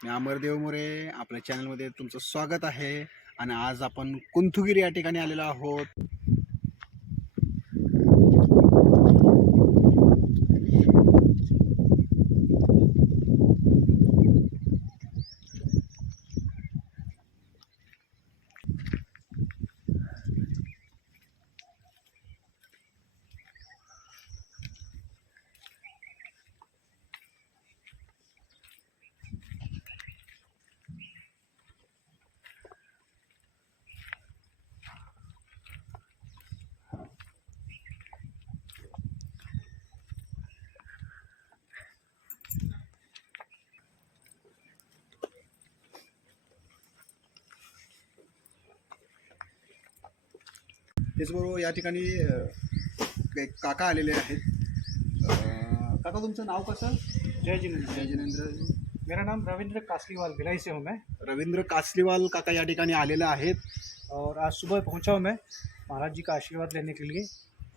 मी अमरदेव मोरे आपल्या चॅनलमध्ये तुमचं स्वागत आहे. आणि आज आपण कुंथुगिरी या ठिकाणी आलेलो आहोत. त्याचबरोबर या ठिकाणी एक काका आलेले आहेत. काका तुमचं नाव कसं? जय जिनेन्द्र। जय जिनेन्द्र। मेरा नाम रविंद्र कासलीवाल, भिलाई से हूँ मैं। रविंद्र कासलीवाल काका या ठिकाणी आलेले आहेत. और आज सुबह पहुँचा हूँ मैं महाराज जी का आशीर्वाद लेने के लिए।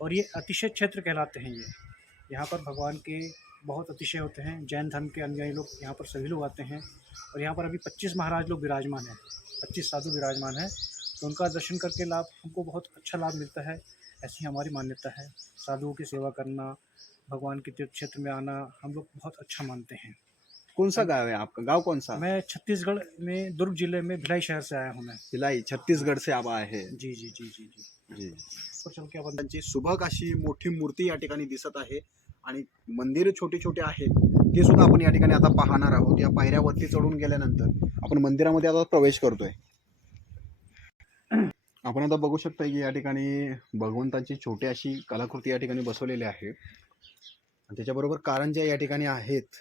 और ये अतिशय क्षेत्र कहलाते हैं। ये यहाँ पर भगवान के बहुत अतिशय होते हैं। जैन धर्म के अनुयायी लोग यहाँ पर सभी लोग आते हैं। और यहाँ पर अभी 25 महाराज लोग विराजमान हैं, 25 साधु विराजमान हैं। तो उनका दर्शन करके लाभ हमको बहुत अच्छा लाभ मिलता है, ऐसी हमारी मान्यता है। साधुओं की सेवा करना, भगवान के तीर्थ क्षेत्र में आना हम लोग बहुत अच्छा मानते हैं। कौन सा गाव है आपका? गाव कौन सा? मैं छत्तीसगढ़ में दुर्ग जिले में भिलाई शहर से आया हूँ मैं। भिलाई छत्तीसगढ़ से आप आए हैं? जी जी जी जी जी जी. तो चल के आपण त्यांची सुबक अशी मोठी मूर्ती या ठिकाणी दिसत आहे. आणि मंदिर छोटे छोटे आहेत ते सुद्धा आपण या ठिकाणी आता पाहणार आहोत. या पायऱ्यावरती चढून गेल्यानंतर आपण मंदिरामध्ये आता प्रवेश करतोय. आपण आता बघू शकता की या ठिकाणी भगवंताची छोटी अशी कलाकृती या ठिकाणी बसवलेली आहे. आणि त्याच्याबरोबर कारंज्या या ठिकाणी आहेत.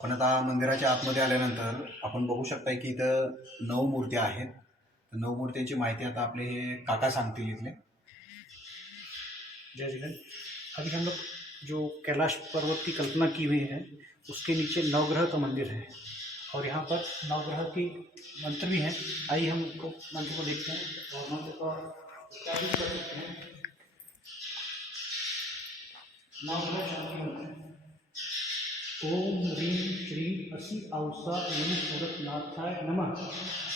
पण आता मंदिराच्या आतमध्ये आल्यानंतर आपण बघू शकता की इथं 9 मूर्त्या आहेत. 9 मूर्त्यांची माहिती आता आपले हे काका सांगतील इथले. जय जिलेंद्र। अभी हम लोग जो कैलाश पर्वत की कल्पना की हुई है उसके नीचे नवग्रह का मंदिर है। और यहाँ पर नवग्रह की मंत्र भी हैं। आइए हम उनको मंत्र को देखते हैं और मंत्र का उच्चारण कर सकते हैं। नवग्रह शांति मंत्र। ओम ह्रीं श्रीं असी औसा यम शरतनाथाय नमः।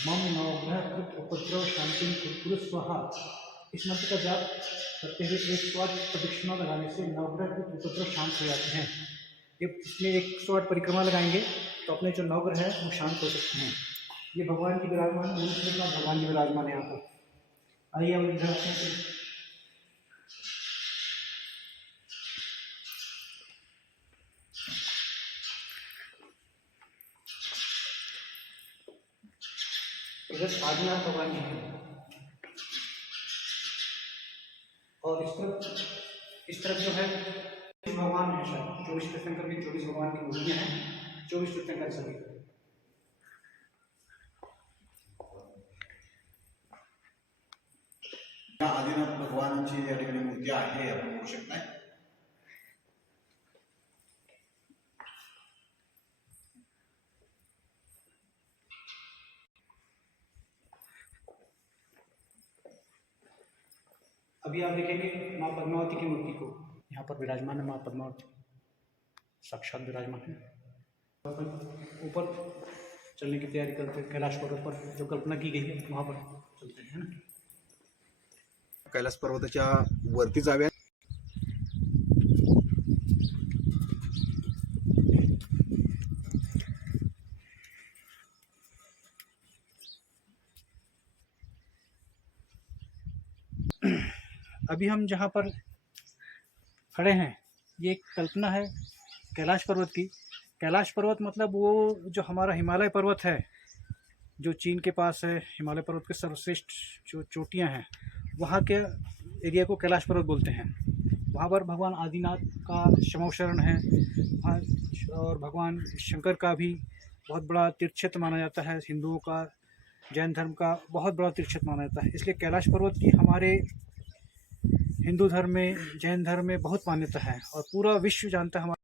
मम नवग्रह कृत उपद्रव शांति कुरकुरु स्वाहा। इस मंत्र का जाप करते हुए 108 प्रदक्षिणा लगाने से नवग्रह कृत उपद्रव शांत हो जाते हैं। ये इसमें 108 परिक्रमा लगाएंगे तो अपने जो नवग्रह है वो शांत हो सकते हैं। ये भगवान की विराजमान भगवान जी विराजमान है यहाँ पर। आइए हम इधर आते हैं। इधर आदिनाथ भगवान जी हैं और इस तरफ जो है भगवान है। शायद 24 तीर्थंकर की 24 भगवान की मूर्तियाँ हैं। 24 तीर्थंकर सभी आदिनाथ भगवानांची या ठिकाणी मूर्ती आहे आपण बघू शकताय. अभी आप देखेंगे माँ पद्मावती की मूर्ति को। यहाँ पर विराजमान है माँ पद्मावती, साक्षात विराजमान है। ऊपर चलने की तैयारी करते हैं। कैलाश पर्वत पर जो कल्पना की गई है वहाँ पर चलते हैं ना। कैलास पर्वताच्या वरती जाऊया. अभी हम जहाँ पर खड़े हैं ये एक कल्पना है कैलाश पर्वत की। कैलाश पर्वत मतलब वो जो हमारा हिमालय पर्वत है, जो चीन के पास है। हिमालय पर्वत के सर्वश्रेष्ठ जो चोटियाँ हैं वहाँ के एरिया को कैलाश पर्वत बोलते हैं। वहाँ पर भगवान आदिनाथ का शमो शरण है वहाँ। और भगवान शंकर का भी बहुत बड़ा तीर्थ क्षेत्र माना जाता है। हिंदुओं का, जैन धर्म का बहुत बड़ा तीर्थ क्षेत्र माना जाता है। इसलिए कैलाश पर्वत की हमारे हिंदू धर्म में, जैन धर्म में बहुत मान्यता है और पूरा विश्व जानता है हमारा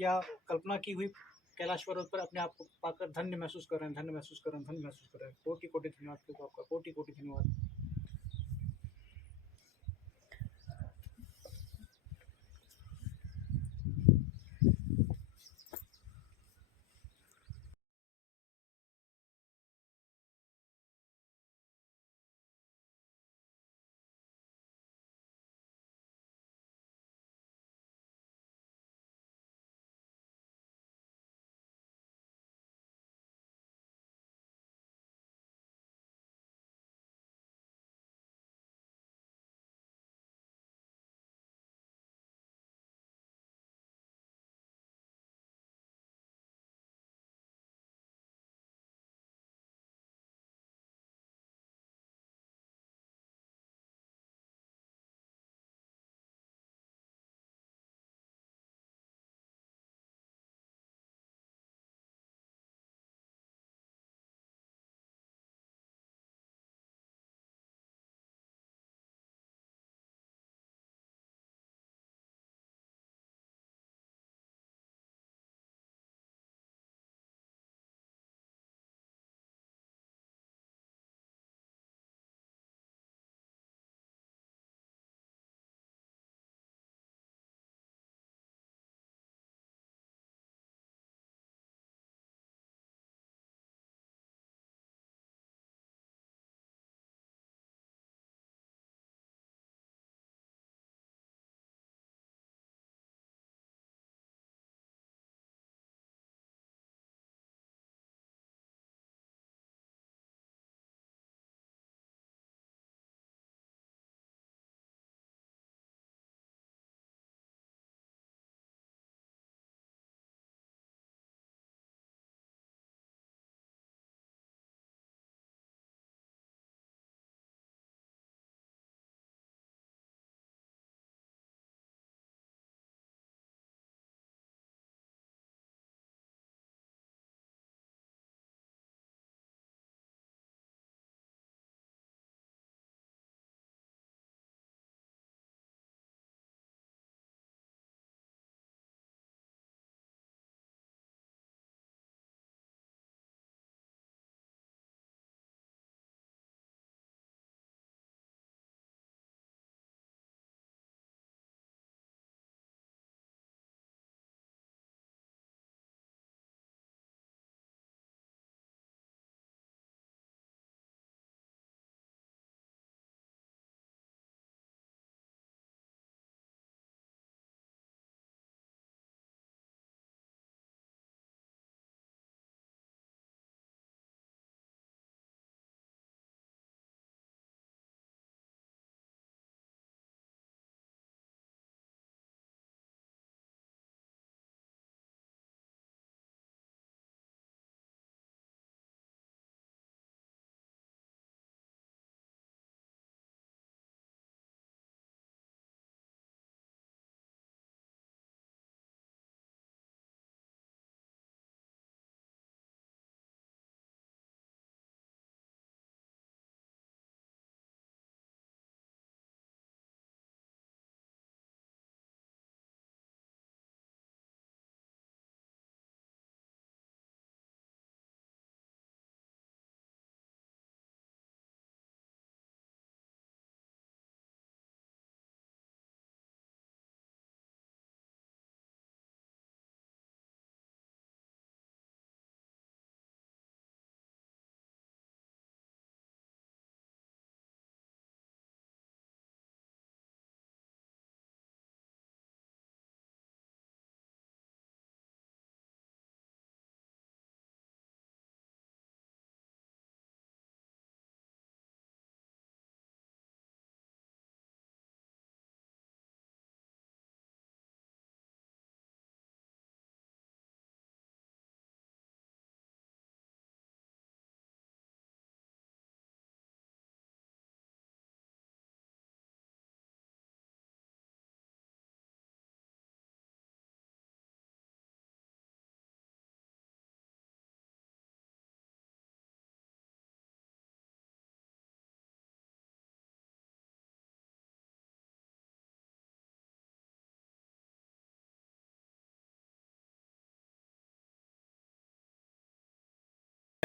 या कल्पना की हुई कैलाश पर्वत पर अपने आप को पाकर धन्य महसूस कर रहे हैं, धन्य महसूस कर रहे हैं, धन्य महसूस कर रहे हैं। कोटि कोटि धन्यवाद आपका, कोटि कोटि धन्यवाद।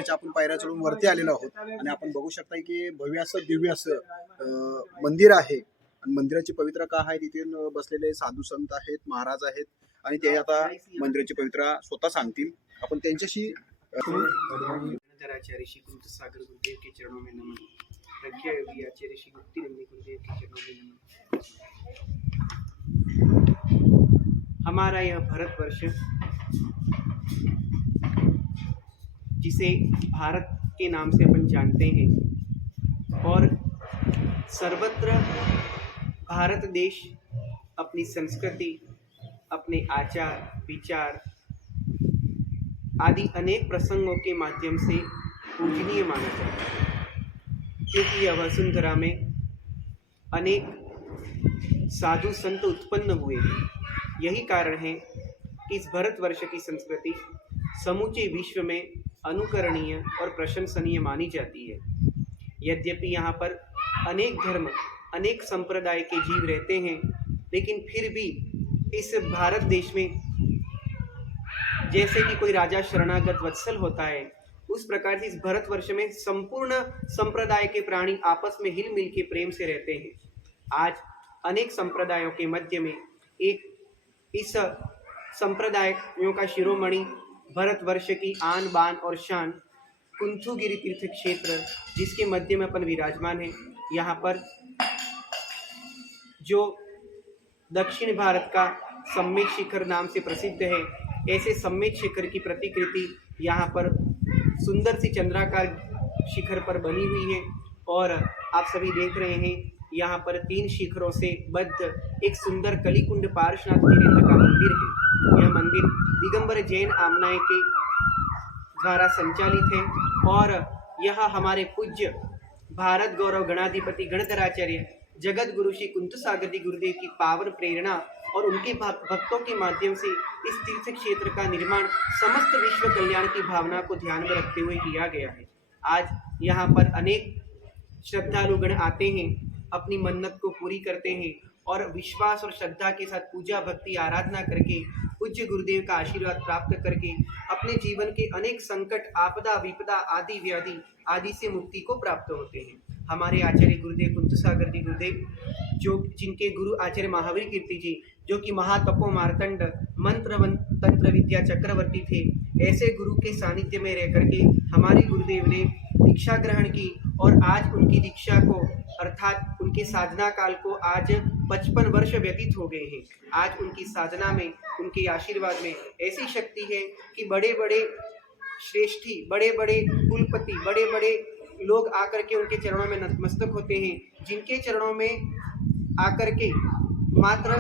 मंदिराच्या आपण पायऱ्या चढून वरती आलेलो आहोत आणि आपण बघू शकता की भव्य असं दिव्य असं मंदिर आहे आणि मंदिराची पवित्रा का आहे तिथे बसलेले साधू संत आहेत, महाराज आहेत आणि ते आता मंदिराची पवित्रा स्वतः सांगतील. आपण त्यांच्याशी आचार्य श्री कुंत सागर गुरुदेव के चरणों में नमन। प्रज्ञा योगी आचार्य श्री मुक्ति नंदी गुरुदेव के चरणों में नमन। हमारा यह भारतवर्ष, जिसे भारत के नाम से अपन जानते हैं, और सर्वत्र भारत देश अपनी संस्कृति, अपने आचार विचार आदि अनेक प्रसंगों के माध्यम से पूजनीय माना जाता है, क्योंकि यह वसुंधरा में अनेक साधु संत उत्पन्न हुए हैं। यही कारण है कि इस भारतवर्ष की संस्कृति समूचे विश्व में अनुकरणीय और प्रशंसनीय मानी जाती है। यद्यपि यहाँ पर अनेक धर्म, अनेक संप्रदाय के जीव रहते हैं, लेकिन फिर भी इस भारत देश में जैसे कि कोई राजा शरणागत वत्सल होता है, उस प्रकार से इस भारतवर्ष में संपूर्ण संप्रदाय के प्राणी आपस में हिल मिल के प्रेम से रहते हैं। आज अनेक संप्रदायों के मध्य में एक इस संप्रदायों का शिरोमणि भारतवर्ष की आन बान और शान कुंथुगिरी तीर्थ क्षेत्र, जिसके मध्य में अपन विराजमान हैं, यहाँ पर जो दक्षिण भारत का सम्मेद शिखर नाम से प्रसिद्ध है, ऐसे सम्मेद शिखर की प्रतिकृति यहाँ पर सुंदर सी चंद्राकार शिखर पर बनी हुई है। और आप सभी देख रहे हैं यहाँ पर 3 शिखरों से बद्ध एक सुंदर कलिकुंड पार्श्वनाथ वीरेंद्र का मंदिर है। यह मंदिर दिगंबर जैन आमनाय के द्वारा संचालित है और यह हमारे पूज्य भारत गौरव गणाधिपति गणधराचार्य जगत गुरु श्री कुंत सागर जी गुरुदेव की पावन प्रेरणा और उनके भक्तों के माध्यम से इस तीर्थ क्षेत्र का निर्माण समस्त विश्व कल्याण की भावना को ध्यान में रखते हुए किया गया है। आज यहाँ पर अनेक श्रद्धालुगण आते हैं, अपनी मन्नत को पूरी करते हैं और विश्वास और श्रद्धा के साथ पूजा भक्ति आराधना करके पूज्य गुरुदेव का आशीर्वाद प्राप्त करके अपने जीवन के अनेक संकट, आपदा, विपदा आदि व्याधि आदि से मुक्ति को प्राप्त होते हैं। हमारे आचार्य गुरुदेव कुंत सागर जी गुरुदेव, जो जिनके गुरु आचार्य महावीर कीर्ति जी, जो कि महातपो मार्तंड मंत्र तंत्र विद्या चक्रवर्ती थे, ऐसे गुरु के सानिध्य में रह करके हमारे गुरुदेव ने दीक्षा ग्रहण की और आज उनकी दीक्षा को अर्थात उनके साधना काल को आज 55 वर्ष व्यतीत हो गए हैं। आज उनकी साधना में, उनके आशीर्वाद में ऐसी शक्ति है कि बड़े बड़े श्रेष्ठी, बड़े बड़े कुलपति, बड़े बड़े लोग आकर के उनके चरणों में नतमस्तक होते हैं, जिनके चरणों में आकर के मात्र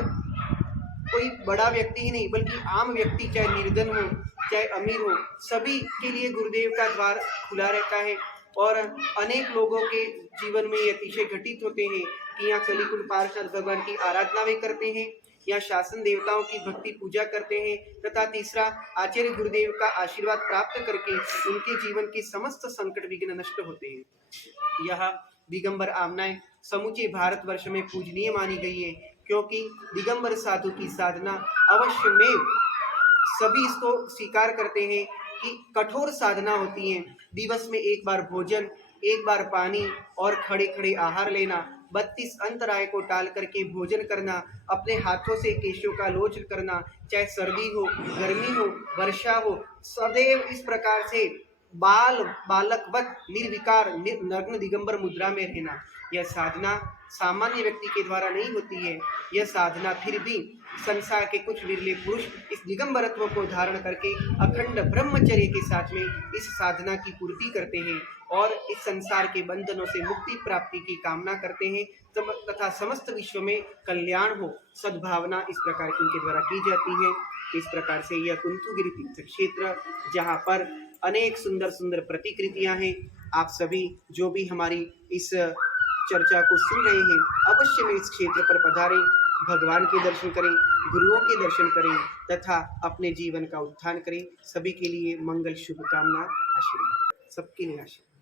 कोई बड़ा व्यक्ति ही नहीं बल्कि आम व्यक्ति, चाहे निर्धन हो चाहे अमीर हो, सभी के लिए गुरुदेव का द्वार खुला रहता है। और अनेक लोगों के जीवन में ये अतिशय घटित होते हैं कि यहाँ कलिकुल पार्षद भगवान की आराधना भी करते हैं, या शासन देवताओं की भक्ति पूजा करते हैं, तथा तीसरा आचार्य गुरुदेव का आशीर्वाद प्राप्त करके उनके जीवन के समस्त संकट विघ्न नष्ट होते हैं। यह दिगंबर आमनाएं समूचे भारतवर्ष में पूजनीय मानी गई है, क्योंकि दिगंबर साधु की साधना अवश्य में सभी इसको स्वीकार करते हैं कि कठोर साधना होती है। दिवस में 1 बार भोजन, 1 बार पानी और खड़े खड़े आहार लेना, 32 अंतराय को टाल करके भोजन करना, अपने हाथों से केशों का लोच करना, चाहे सर्दी हो, गर्मी हो, वर्षा हो, सदैव इस प्रकार से बालकवत निर्विकार नग्न दिगंबर मुद्रा में रहना, यह साधना सामान्य व्यक्ति के द्वारा नहीं होती है। यह साधना फिर भी संसार के कुछ विरले पुरुष इस दिगंबरत्व को धारण करके अखंड ब्रह्मचर्य के साथ में इस साधना की पूर्ति करते हैं और इस संसार के बंधनों से मुक्ति प्राप्ति की कामना करते हैं, तथा समस्त विश्व में कल्याण हो, सद्भावना इस प्रकार की उनके द्वारा की जाती है। इस प्रकार से यह कुंथुगिरी तीर्थ क्षेत्र, जहाँ पर अनेक सुंदर सुंदर प्रतिकृतियां हैं, आप सभी जो भी हमारी इस चर्चा को सुन रहे हैं, अवश्य में इस क्षेत्र पर पधारें, भगवान के दर्शन करें, गुरुओं के दर्शन करें तथा अपने जीवन का उत्थान करें। सभी के लिए मंगल, शुभकामना, आशीर्वाद, सबके लिए आशीर्वाद।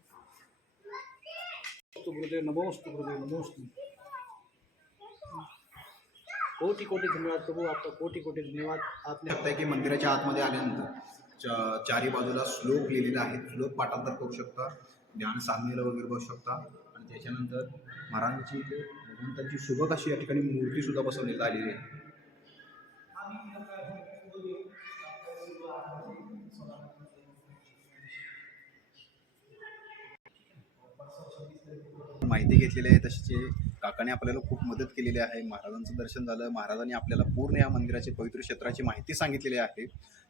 गुरुदेव नमोस्तु, गुरुदेव नमोस्तु। कोटि कोटि धन्यवाद प्रभु, आपका कोटि कोटि धन्यवाद। आपने लगता है की मंदिराच्या आतमध्ये आल्यानंतर चारी बाजूला श्लोक लिहिलेले आहेत. श्लोक पाठांतर करू शकता, ध्यान साधनेला वगैरे बसू शकता. आणि त्याच्यानंतर महाराजांची भगवंतांची सुबक अशी या ठिकाणी मूर्तीसुद्धा बसवण्यात आलेली आहे. माहिती घेतलेली आहे. तसेच काकाने आपल्याला खूप मदत केलेली आहे. महाराजांचं दर्शन झालं. महाराजांनी आपल्याला पूर्ण या मंदिराची पवित्र क्षेत्राची माहिती सांगितलेली आहे.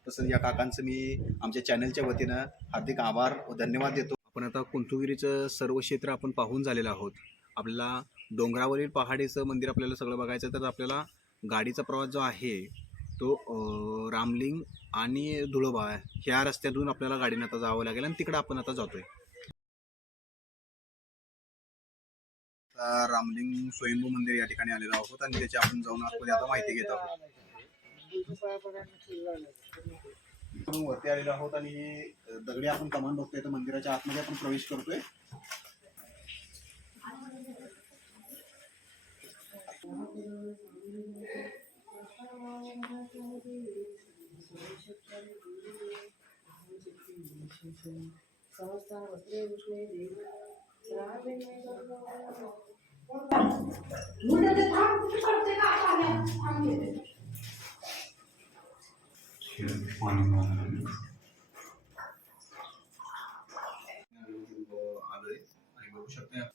तसंच या काकांचं मी आमच्या चॅनलच्या वतीनं हार्दिक आभार व धन्यवाद देतो. आपण आता कुंथुगिरीचं सर्व क्षेत्र आपण पाहून झालेलं आहोत. आपल्याला डोंगरावरील पहाडीचं मंदिर आपल्याला सगळं बघायचं, तर आपल्याला गाडीचा प्रवास जो आहे तो रामलिंग आणि धुळोबा ह्या रस्त्यातून आपल्याला गाडीनं आता जावं लागेल आणि तिकडं आपण आता जातोय. रामलिंग स्वयंभू मंदिर या ठिकाणी आलेलो आहोत आणि त्याची आपण जाऊन आतमध्ये आता माहिती घेत आहोत. आपण वरती आलेलो आहोत आणि दगडी आपण कमान बघतोय, तर मंदिराच्या आतमध्ये आपण प्रवेश करतोय. आलोय आणि बघू शकता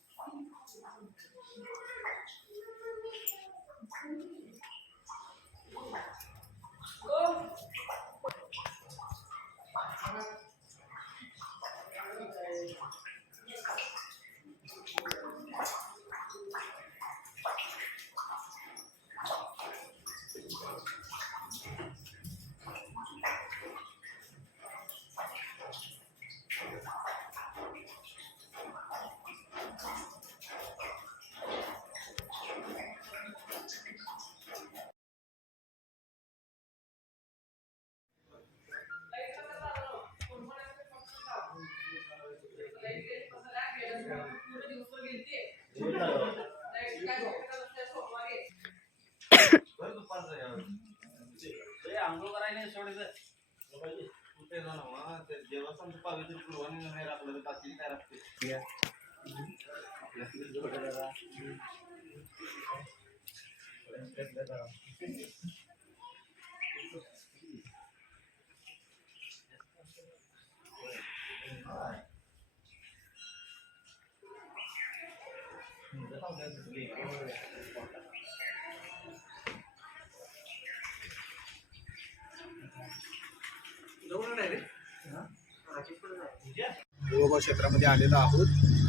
धुळोबा क्षेत्रामध्ये आलेलो आहोत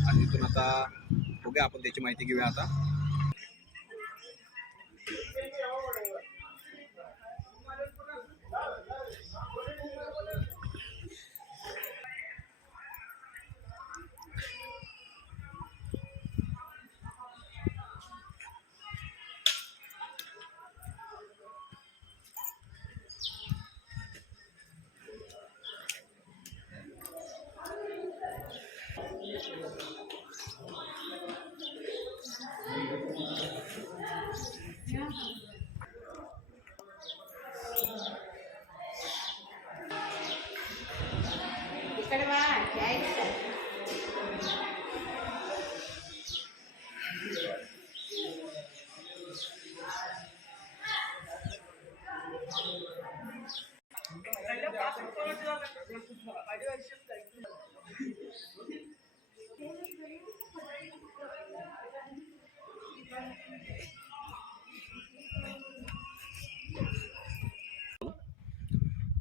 आणि इथून आता बघूया आपण त्याची माहिती घेऊया आता.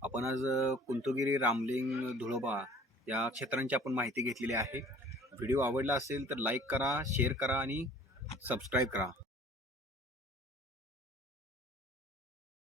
आपण आज कुंथुगिरी, रामलिंग, धुळोबा या क्षेत्रांची आपण माहिती घेतलेली आहे. व्हिडिओ आवडला असेल तर लाईक करा, शेअर करा आणि सबस्क्राईब करा.